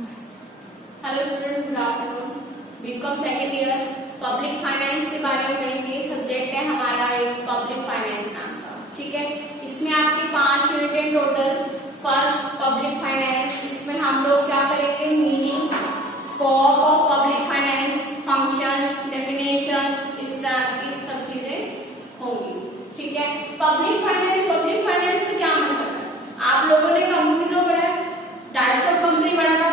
Hello student, good afternoon. BCom second year public finance के बारे में पढ़ेंगे। सब्जेक्ट है हमारा एक पब्लिक फाइनेंस नाम का, ठीक है। इसमें आपके 5 यूनिट है टोटल। फर्स्ट पब्लिक फाइनेंस, इसमें हम लोग क्या करेंगे, meaning, scope of public finance, functions, definitions, इस तरह की सब चीजें होंगी, ठीक है। पब्लिक फाइनेंस का क्या मतलब है? आप लोगों ने कंपनी लो पढ़ा, टाइप्स ऑफ कंपनी पढ़ा था,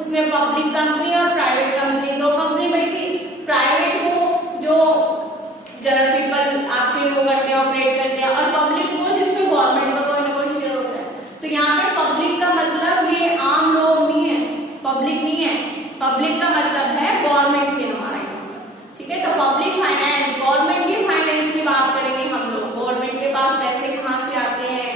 उसमें पब्लिक कंपनी और प्राइवेट कंपनी दो कंपनी पड़ी थी। प्राइवेट वो जो जनरल पीपल आपके वो करते हैं, ऑपरेट करते हैं, और पब्लिक वो जिसमें गवर्नमेंट का कोई ना कोई शेयर होता है। तो यहाँ पे पब्लिक का मतलब ये आम लोग नहीं है, पब्लिक नहीं है। पब्लिक का मतलब है गवर्नमेंट से हमारा, ठीक है। तो पब्लिक फाइनेंस, गवर्नमेंट की फाइनेंस की बात करेंगे हम लोग। गवर्नमेंट के पास पैसे कहाँ से आते हैं,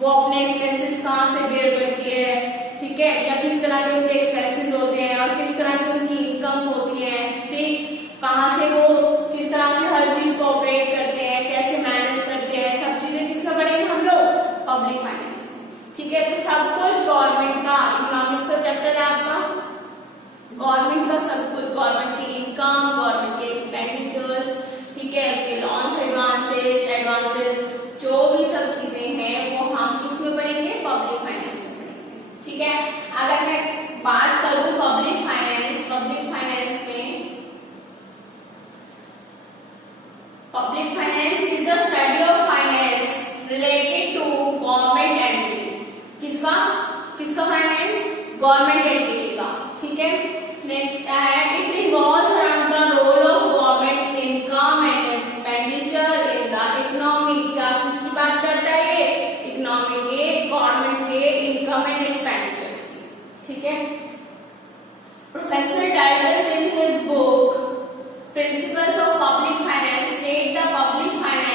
वो अपने एक्सपेंसेस कहाँ से बेयर करती है, ठीक है, या किस तरह के उनके एक्सपेंसेस होते हैं और किस तरह की उनकी इनकम्स होती है, ठीक, कहाँ से वो किस तरह से हर चीज को ऑपरेट करते हैं, कैसे मैनेज करते हैं, सब चीजें किसमें पढ़ेंगे हम लोग, पब्लिक फाइनेंस, ठीक है। तो सब कुछ गवर्नमेंट का, इकोनॉमिक्स का चैप्टर है आपका, गवर्नमेंट का सब कुछ, गवर्नमेंट की इनकम, गवर्नमेंट के एक्सपेंडिचर्स, ठीक है, उसके लॉन्स, एडवांसेस, जो भी सब चीजें हैं वो हम किसमें पढ़ेंगे, पब्लिक फाइनेंस में पढ़ेंगे, ठीक है। अगर मैं बात करूं public finance is the study of finance related to government entity. किसका फाइनेंस, गवर्नमेंट एंटिटी का, ठीक है। It involves around the role of government income and expenditure in the economy. क्या किसकी बात करता है ये, इकोनॉमी के, गवर्नमेंट के इनकम एंड एक्सपेंडिचर्स की, ठीक है। Professor Dalton's in his book principles of public finance state the public finance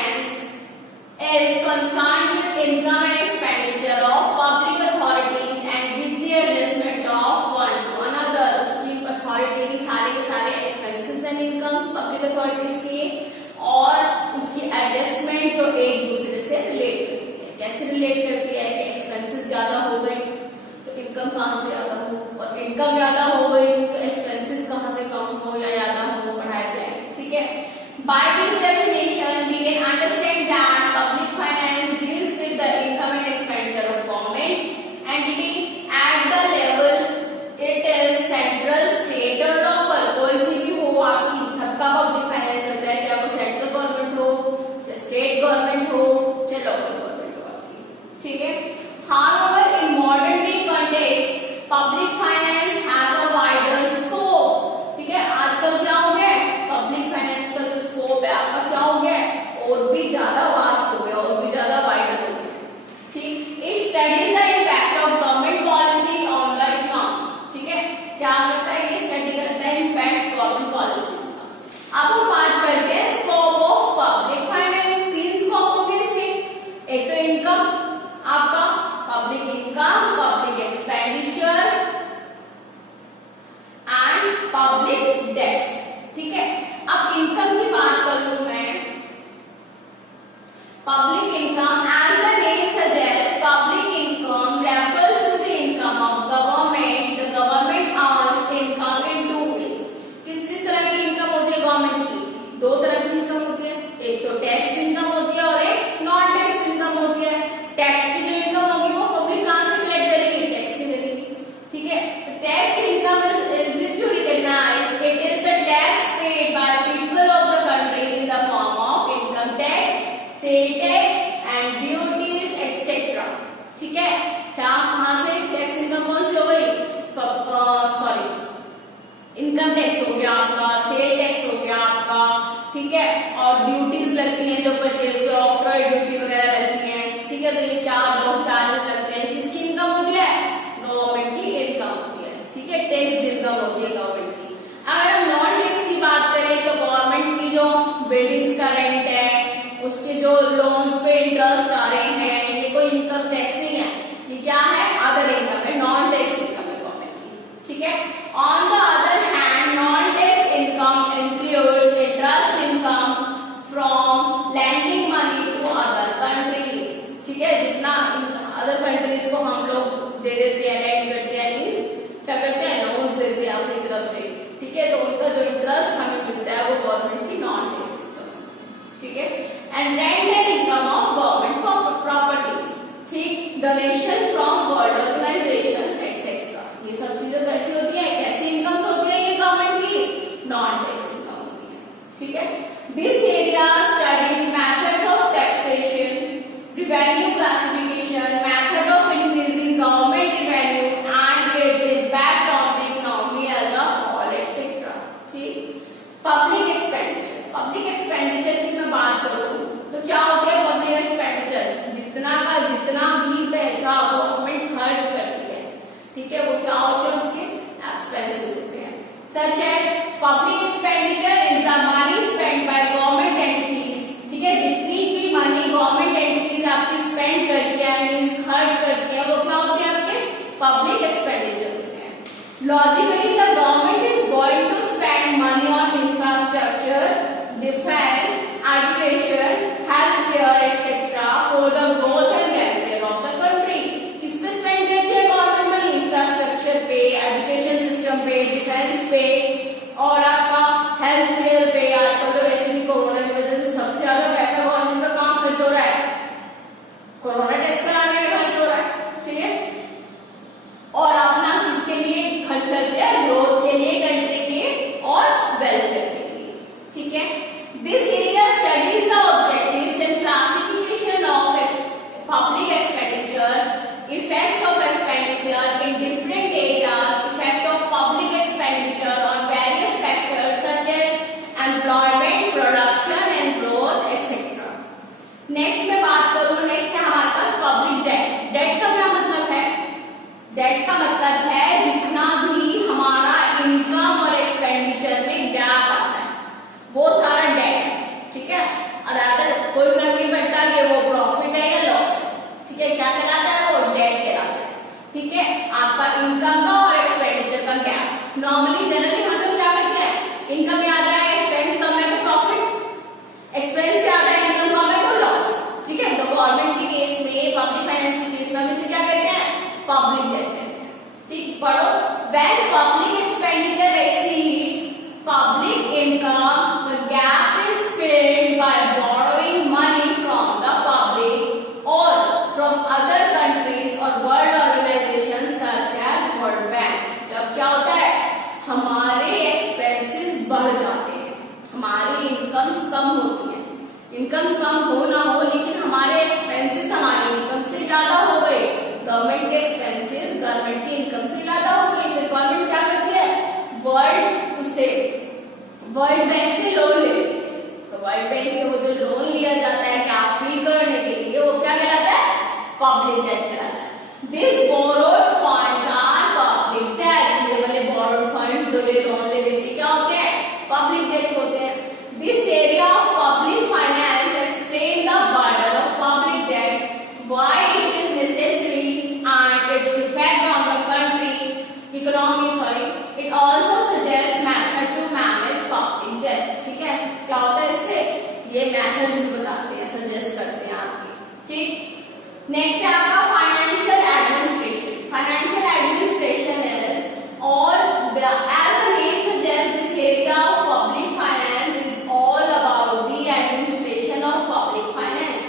is concerned with income and expenditure of public authorities and with the adjustment of one to another। उसकी authority की सारे के सारे expenses and incomes public authorities के, और उसकी adjustment जो एक दूसरे से रिलेट करती है। कैसे रिलेट करती है कि एक्सपेंसेस ज्यादा हो गए तो इनकम कहाँ से ज्यादा हो, और इनकम ज्यादा हो गई तो एक्सपेंसेस कहाँ से कम हो या ज्यादा हो, बढ़ाया जाए, ठीक है। By this definition, we can understand that public finance deals with the income and expenditure of government entity at the level it is central, state or local। कोई सी भी हो आपकी, सबका public finance चलता है, चाहे वो सेंट्रल गवर्नमेंट हो, चाहे स्टेट गवर्नमेंट हो, चाहे लोकल गवर्नमेंट हो आपकी, ठीक है। However, in modern day context, public finance has a wider scope, ठीक है। आजकल क्या हो गया, पब्लिक फाइनेंस का जो स्कोप है आपका क्या हो गया, और भी ज्यादा वास्ट हो गया, और भी ज्यादा वाइडर हो गया, ठीक। It studies the impact of government policy on the economy, ठीक है। क्या करता है, ये स्टडी करता है इम्पैक्ट गवर्नमेंट पॉलिसीज का। अब हम बात करते हैं scope of public finance. 3 scope होंगे इसके, एक तो इनकम आपका, public income, public expenditure and public debts, ठीक है। अब इनकम की बात करूं मैं, public income, as the name suggest, public income refers to the income of government. The government earns income in 2 ways। किस तरह की इनकम होती है गवर्नमेंट की, 2 तरह की इनकम होती है, एक तो टैक्स इनकम होती है और एक नॉन टैक्स इनकम होती है। टैक्स की जो इनकम होगी वो पब्लिक कहां से कलेक्ट करेगी, टैक्स से करेगी, ठीक है। Tax income is to recognise it is the tax paid by people of the country in the form of income tax, sale tax and duties etc, ठीक है। क्या कहां से टैक्स इनकम कौन सी हो गई, इनकम टैक्स हो गया आपका, सेल टैक्स हो गया आपका, ठीक है, और ड्यूटीज लगती हैं जो परचेज पे ऑक्ट्रॉय ड्यूटी वगैरह लगती हैं, ठीक है। तो ये क्या लोग चार्जेस लगते हैं, किसकी इनकम होती है, गवर्नमेंट की इनकम होती है, ठीक है, टैक्स इनकम होती है गवर्नमेंट की। अगर हम नॉन टैक्स की बात करें तो गवर्नमेंट की जो बिल्डिंग्स का रेंट है, उसके जो लोन्स पे इंटरेस्ट आ रहे हैं, ये कोई इनकम टैक्स नहीं है, ये क्या है, अदर इनकम है, नॉन टैक्स इनकम है गवर्नमेंट की, ठीक है। On the other hand, non tax income includes interest income from landing money to other countries, ठीक है। जितना अदर कंट्रीज को हम लोग दे देते हैं, लैंड करते हैं, मींस क्या करते हैं, ठीक है, तो उनका जो इंटरेस्ट हमें मिलता है वो गवर्नमेंट की नॉन टैक्स इनकम, ठीक है। And rent and income of government properties, ठीक, donation from world organisation etcetera, ये सब चीजें कैसी होती है, कैसी इनकम्स होती है ये गवर्नमेंट की नॉन टैक्स इनकम होती है, ठीक है। This area studies methods of taxation, revenue classification, method of increasing government revenue and its impact on the economy as a whole, etc. ठीक, public expenditure की मैं बात करूँ तो क्या होता है public expenditure, जितना भी पैसा गवर्नमेंट खर्च करती है, ठीक है, वो क्या होते हैं, उसके एक्सपेंसेस होते हैं। Such as public expenditure is the money spent by government entities, ठीक है, जितनी भी मनी गवर्नमेंट एंटिटीज आपकी स्पेंड करती है, मींस खर्च करती है, वो क्या होते हैं आपके पब्लिक एक्सपेंडिचर होते हैं। Logically the government is going to spend money on infrastructure, defence, education, health care etcetera for the growth and welfare of the country. किस पे स्पेंड करती है गवर्नमेंट मनी, इंफ्रास्ट्रक्चर पे, एजुकेशन सिस्टम पे, defence पे और आपका हेल्थ केयर पे। आजकल तो वैसे भी कोरोना की वजह से सबसे ज्यादा पैसा गवर्नमेंट का कहाँ खर्च हो रहा है, कोरोना टेस्ट कराने में खर्च हो रहा है, ठीक है, और अपना किसके लिए खर्च करते हैं, ग्रोथ के लिए, कंट्री के और वेलफेयर के लिए, ठीक है। This area studies the objectives and classification of public expenditure, effects of expenditure in different areas, effect of public expenditure on various factors such as employment, production and growth etcetera. Next मैं बात करूं, next है हमारे पास public debt. Date का क्या मतलब है, date का मतलब है जितना भी हमारा इनकम और एक्सपेंडिचर में गैप आता है वो सारा डेट है, ठीक है। और अगर कोई फर्क नहीं पड़ता कि वो प्रॉफिट है या लॉस है, ठीक है, क्या कहलाता है, वो डेट कहलाता है, ठीक है। आपका इनकम का और एक्सपेंडिचर का गैप, नॉर्मली जनरली हम लोग क्या करते हैं, इनकम याद है, एक्सपेंस कम है तो प्रॉफिट, एक्सपेंस याद है, इनकम कम है तो लॉस, ठीक है। तो गवर्नमेंट के केस में, पब्लिक फाइनेंस के केस में हम इसे क्या कहते हैं, पब्लिक डेट कहते हैं, ठीक। पढ़ो, when public expenditure exceeds public income the gap is filled by borrowing money from the public और फ्रॉम अदर कंट्रीज और world organisation such as World Bank. जब क्या होता है, हमारे एक्सपेंसेस बढ़ जाते हैं, हमारी इनकम्स कम होती हैं, इनकम्स कम हो ना हो लेकिन हमारे एक्सपेंसेस हमारी इनकम से ज्यादा हो गए, गवर्नमेंट के एक्सपेंसेस गवर्नमेंट की इनकम से ज्यादा हो गए, फिर गवर्नमेंट क्या करती है, वर्ल्ड बैंक से लोन ले लेती है। तो वर्ल्ड बैंक से वो जो लोन लिया जाता है क्या फ्री करने के लिए, वो क्या कहलाता है, पब्लिक डेट कहलाता है। This borrowed funds are public debt, ये वाले बोरोड फंड्स जो ये लोन ले लेते हैं क्या होते हैं, पब्लिक डेट्स होते हैं। This area of public finance explain the burden of public debt, why it is necessary and its effect on the country economy, it also suggest method to manage public debt, ठीक है। क्या होता है इससे, ये methods भी बताते हैं, सजेस्ट करते हैं आपके, ठीक। नेक्स्ट है आपका financial administration. Financial administration is all the as the name suggest this area of public finance is all about the administration of public finance,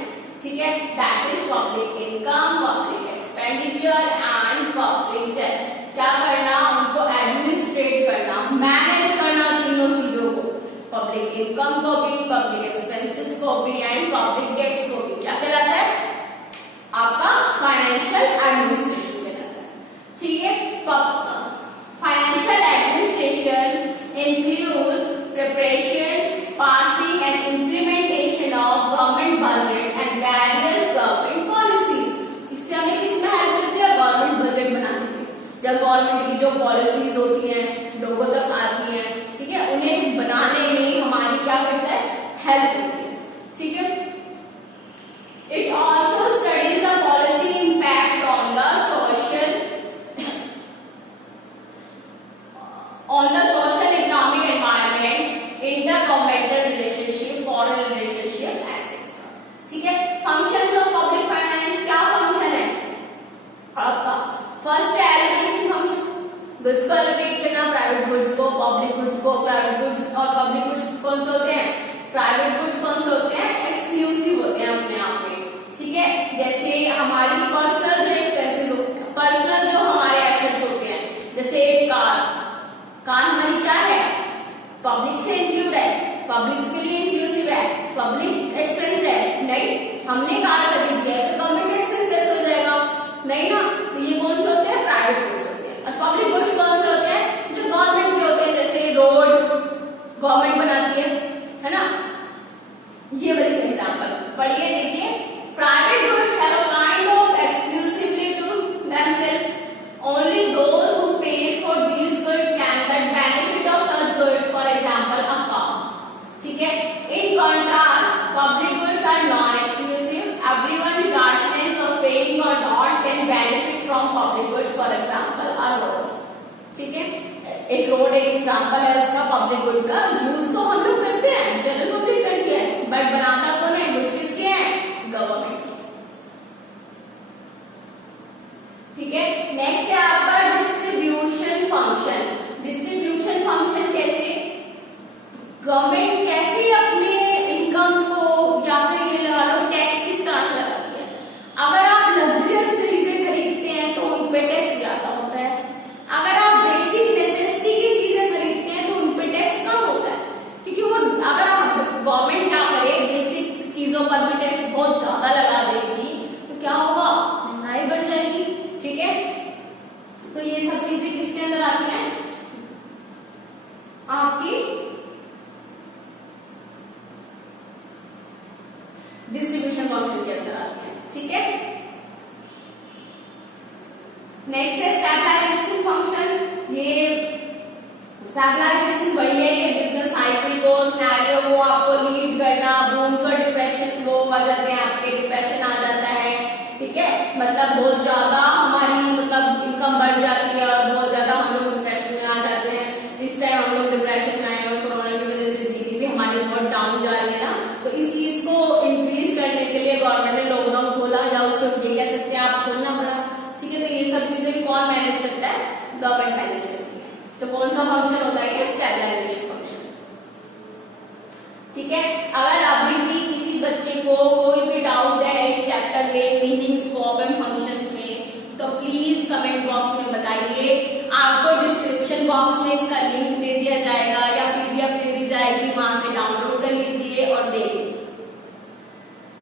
ठीक है। That is public income, public expenditure and public debt. क्या करना, उनको administrate करना, manage करना, तीनों चीजों को, पब्लिक इनकम को भी, पब्लिक एक्सपेंसेस को भी एंड पब्लिक डेट्स को भी, क्या कहलाता है, आपका फाइनेंशियल एडमिनिस्ट्रेशन कहलाता है, ठीक है। Financial administration include preparation, passing and implementation of government budget and various government policies. इससे हमें किसमें हेल्प करती है, गवर्नमेंट बजट बनाने में। जब गवर्नमेंट की जो पॉलिसीज होती हैं लोगों तक आती हैं, ठीक है, उन्हें बनाने में हमारी क्या करता है, हेल्प होती है, ठीक है। It also studies the policy impact on the social economic environment, intergovernmental relationship, foreign relationship etcetera, ठीक है। फंक्शन ऑफ पब्लिक फाइनेंस, क्या फंक्शन है आपका, फर्स्ट है एलोकेशन फंक्शन, गुड्स को एलोकेट करना, प्राइवेट गुड्स को, पब्लिक गुड्स को। प्राइवेट गुड्स और पब्लिक गुड्स कौन से होते हैं? प्राइवेट गुड्स कौन से होते हैं? एक्सक्लूसिव होते हैं अपने आप में, ठीक है। जैसे हमारी पर्सनल जो एक्सपेंसेस होते हैं, पर्सनल जो हमारे एसेट्स होते हैं, जैसे कार, कार हमारी क्या है? पब्लिक से इंक्लूड है, पब्लिक के लिए इंक्लूसिव है, पब्लिक एक्सपेंस है। नहीं, हमने कार खरीदी है तो गवर्नमेंट एक्सपेंस कैसे हो जाएगा? नहीं ना। तो ये कौन से होते हैं? प्राइवेट गुड्स होते हैं। और पब्लिक गुड्स कौन से होते हैं? जो गवर्नमेंट के होते हैं, जैसे रोड गवर्नमेंट बनाती है ना। ये वाली एग्जांपल पढ़िए, देखिए। Private goods have a kind of exclusively to themselves, only those who pays for these goods can get benefit of such goods, for example a car, ठीक है। In contrast public goods are non exclusive, everyone regardless of paying or not can benefit from public goods, for example a road, ठीक है। एक road एक example है उसका public good का। Use तो हम लोग करते हैं, जनरल पब्लिक करती है, बट बनाता कौन है? गुड्स किसके हैं? गवर्नमेंट, ठीक है। नेक्स्ट है आपका डिस्ट्रीब्यूशन फंक्शन। डिस्ट्रीब्यूशन फंक्शन कैसे? गवर्नमेंट कैसे अपने इनकम्स को या फिर ये लगा लो टैक्स किस तरह से लगाती है? अगर आप लग्जरियस चीजें खरीदते हैं तो उन पे टैक्स ज्यादा होता है। अगर आप बेसिक नेसेसिटी की चीजें खरीदते हैं तो उन पे टैक्स कम होता है, क्योंकि वो अगर आप गवर्नमेंट क्या करे, बेसिक चीजों पर भी टैक्स बहुत ज्यादा लगा देगी तो क्या होगा? महंगाई बढ़ जाएगी, ठीक है। तो ये सब चीजें किसके अंदर आती हैं? आपकी डिस्ट्रीब्यूशन फंक्शन के अंदर आती है, ठीक है। नेक्स्ट है स्टेबलाइजेशन फंक्शन। ये स्टेबलाइजेशन वही है कि बिजनेस साइकिल को, सिनेरियो को आपको लीड करना। बूम्स और डिप्रेशन लोग आ जाते हैं, आपके डिप्रेशन आ जाता है, ठीक है। मतलब बहुत ज्यादा हमारी मतलब इनकम बढ़ जाती है और बहुत ज्यादा हम लोग डिप्रेशन में आ जाते हैं। इस टाइम हम लोग डिप्रेशन में आए और कोरोना की वजह से जीडीपी हमारी बहुत डाउन जा रही है ना। तो इस चीज को इंक्रीज करने के लिए गवर्नमेंट ने लॉकडाउन खोला, या उसे ये कह सकते हैं आप खोलना पड़ा, ठीक है। तो ये सब चीजें भी कौन मैनेज करता है? गवर्नमेंट मैनेज करती है। तो कौन सा फंक्शन होता है? ये स्टेबलाइजेशन फंक्शन, ठीक है। अगर अभी भी किसी बच्चे को कोई भी डाउट है इस चैप्टर में, मीनिंग्स